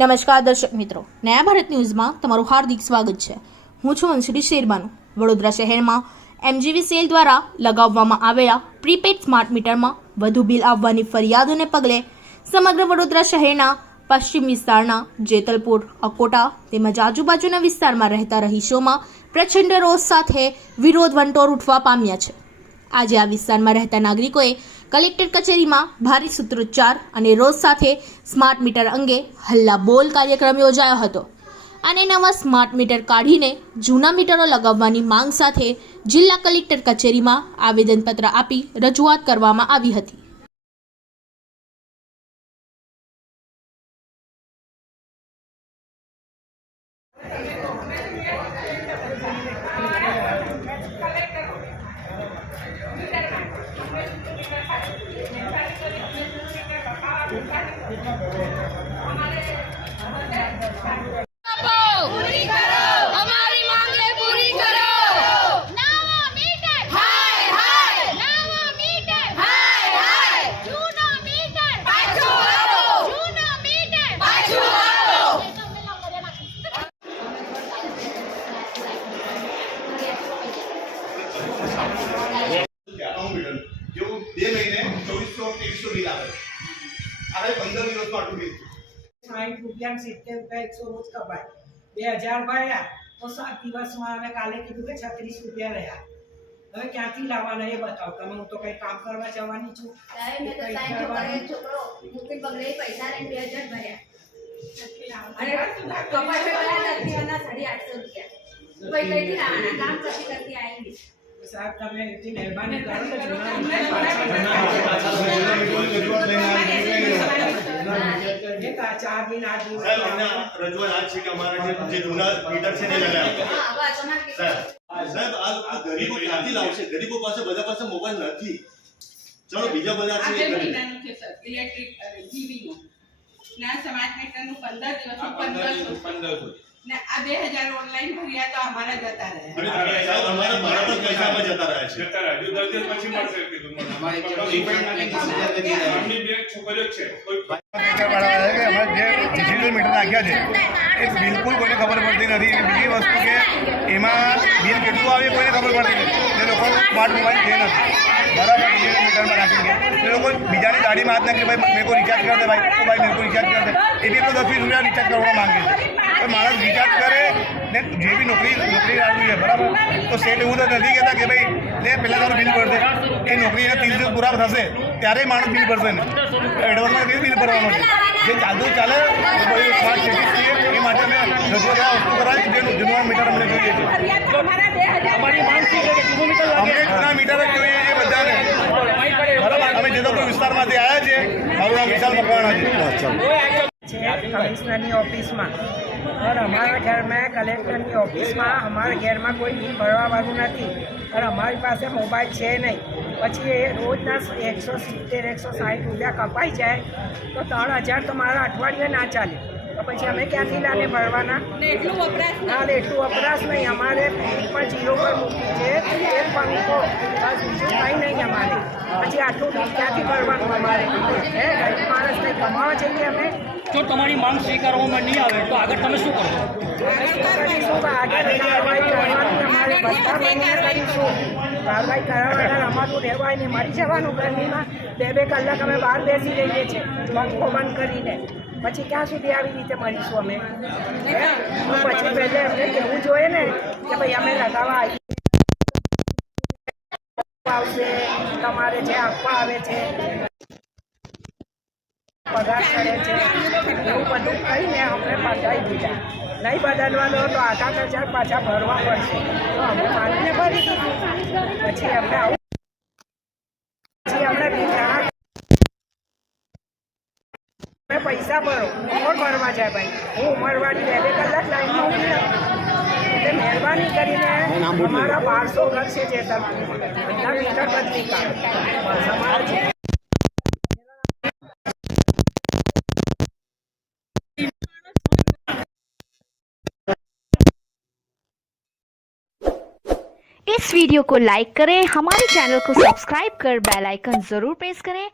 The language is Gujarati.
નમસ્કાર દર્શક મિત્રો, નયા ભારત ન્યૂઝમાં તમારું હાર્દિક સ્વાગત છે। હું છું અંશુલી શેરબાનુ। વડોદરા શહેરમાં MGVCL દ્વારા લગાવવામાં આવેલા પ્રીપેડ સ્માર્ટ મીટરમાં વધુ બિલ આવવાની ફરિયાદોને પગલે સમગ્ર વડોદરા શહેરના પશ્ચિમ વિસ્તારના જેતલપુર, અકોટા તેમજ આજુબાજુના વિસ્તારમાં રહેતા રહીશોમાં પ્રચંડ રોષ સાથે વિરોધ વંટોળ ઉઠવા પામ્યા છે। આજે આ વિસ્તારમાં રહેતા નાગરિકોએ કલેક્ટર કચેરીમાં ભારે સૂત્રોચ્ચાર અને રોષ સાથે સ્માર્ટ મીટર અંગે હલ્લા બોલ કાર્યક્રમ યોજાયો હતો અને નવા સ્માર્ટ મીટર કાઢીને જૂના મીટરો લગાવવાની માંગ સાથે જિલ્લા કલેક્ટર કચેરીમાં આવેદનપત્ર આપી રજૂઆત કરવામાં આવી હતી। पूरी करो, हमारी मांगे पूरी करो। नवा मीटर, हाय हाय। नवा मीटर, हाय हाय। जूना मीटर, पाछो आओ। जूना मीटर, पाछो आओ। जो 2 महीने 2400 बिल આવે અરે 15 દિવસ માં આટલું બિલ 60 રૂપિયા 70 રૂપિયા 100 રોજ કપાય 2000 ભર્યા તો 7 દિવસમાં હવે કાલે કીધું કે 36 રૂપિયા રહ્યા હવે ક્યાંથી લાવવાના એ બતાવો તમે। હું તો કઈ કામ કરવા જવાની છું સાહેબ મેં તો સાહેબ છોકરો મુકેશ બગડે પૈસા લઈને 2000 ભર્યા અને કપાસ વાળા દર્દીઓના 850 રૂપિયા કોઈ કઈથી લાવવાના કામ કરતી આવીને સાહેબ તમે એટલી મહેરબાની કરો કે જૂના એક આ 4 દિન 8 દિવસ સાહેબ અમને રજૂઆત આ છે કે અમારા જે જૂના મીટર છે ને લગાવ્યા હા બસ અમારે સાહેબ આ ગરીબો ક્યાંથી લાવશે? ગરીબો પાસે બધા પાસે મોબાઈલ નથી। ચલો બીજા બધા છે મહિનાનું છે સર ઇલેક્ટ્રિક જીબી નું ના સ્માર્ટ મીટર નું 15 દિવસ 1500 ને આ 2000 ઓનલાઈન ભર્યા તો અમારા જતા રહ્યા અને સાહેબ અમારા બરાબર પૈસામાં જતા રહે છે। હજુ 10 દિવસ પછી મળશે કીધું મને અમારી બે છોકરીઓ છે કોઈ ડિજિટલ મીટર નાખ્યા છે એ બિલકુલ કોઈને ખબર પડતી નથી। બીજી વસ્તુ કે એમાં બિલ કેટલું આવે કોઈને ખબર પડતી નથી। એ લોકો સ્માર્ટ મોબાઈલ છે નથી બરાબર ડિજિટલ મીટરમાં નાખી ગયા એ લોકો બીજાની ગાડીમાં હાથ નાખી ભાઈ મેં કોઈ રિચાર્જ કર દે ભાઈ તો ભાઈ મેં કોઈ રિચાર્જ કર દે એ બી એટલું 10-20 રૂપિયા રિચાર્જ કરવા માંગે છે। તો માણસ રિચાર્જ કરે ને જે બી નોકરી આવી છે બરાબર તો સેટ એવું તો નથી કહેતા કે ભાઈ લે પહેલાં તારું બિલ ભરશે એ નોકરીને 30 દિવસ પૂરા થશે ત્યારે માણસ બિલ ભરશે ને એડવાન્સમાં કેવી બિલ ભરવાનું છે જે ચાલતું ચાલે સ્માર્ટ સિટી છીએ એ માટે અમે રજૂઆત આ વસ્તુ કરાવી જે જૂના મીટર અમને જોઈએ છે। અમને જૂના મીટર જ જોઈએ છે બધાને બરાબર। અમે જેતલપુર વિસ્તારમાંથી આવ્યા છીએ। મારું નામ વિશાલ મકવાણા છે। કમિશનરની ઓફિસમાં और हमारा घर में कलेक्टर की ऑफिस में हमारे घर में कोई बिल भरवा वालू नहीं और हमारी पास मोबाइल है नहीं पछी रोजना 170-160 रुपया कपाई जाए तो 3000 तो मारा अठवाडिये ना चले तो पछी अमे क्या लाने भरवाना ना एटलू वपराश नहीं अमारे पर 0 पर मूकी है एक पंखो बस बीजू कहीं नहीं अमारे पछी आटलू बिल क्या भरवानुं अमारे है गरीब माणस कहीं कमावा चाहिए अमे जो तमारी मांग स्वीकारवामां नहीं आवे तो आगे तमे शुं करशो? કાર્યવાહી કરાવવાના અમારું રહેવાય ને મરી જવાનું ગરમીમાં 2-2 કલાક અમે બહાર બેસી રહીએ છીએ પંખો બંધ કરીને પછી ક્યાં સુધી આવી રીતે મરીશું અમે પછી પહેલે અમને કહેવું જોઈએ ને કે ભાઈ અમે લગાવવા આવશે તમારે જે આપવા આવે છે પગાર કરે છે એવું બધું કહીને અમને બદલાઈ દીધા નહીં બદલવાનો તો 8,000 પાછા ભરવા પડશે તો અમે માનીને ભરી દીધું પછી અમને આવું પછી અમને પૈસા ભરો કોણ ભરવા જાય ભાઈ હું ઉંમરવાળી 2-2 કલાક લાઈનમાં ઊભી રહું એટલે મહેરબાની કરીને અમારા 1200 ઘર છે જે બધા મીટર બદલી કાઢો બસ અમારે છે। इस वीडियो को लाइक करें, हमारे चैनल को सब्सक्राइब कर बेल आइकन जरूर प्रेस करें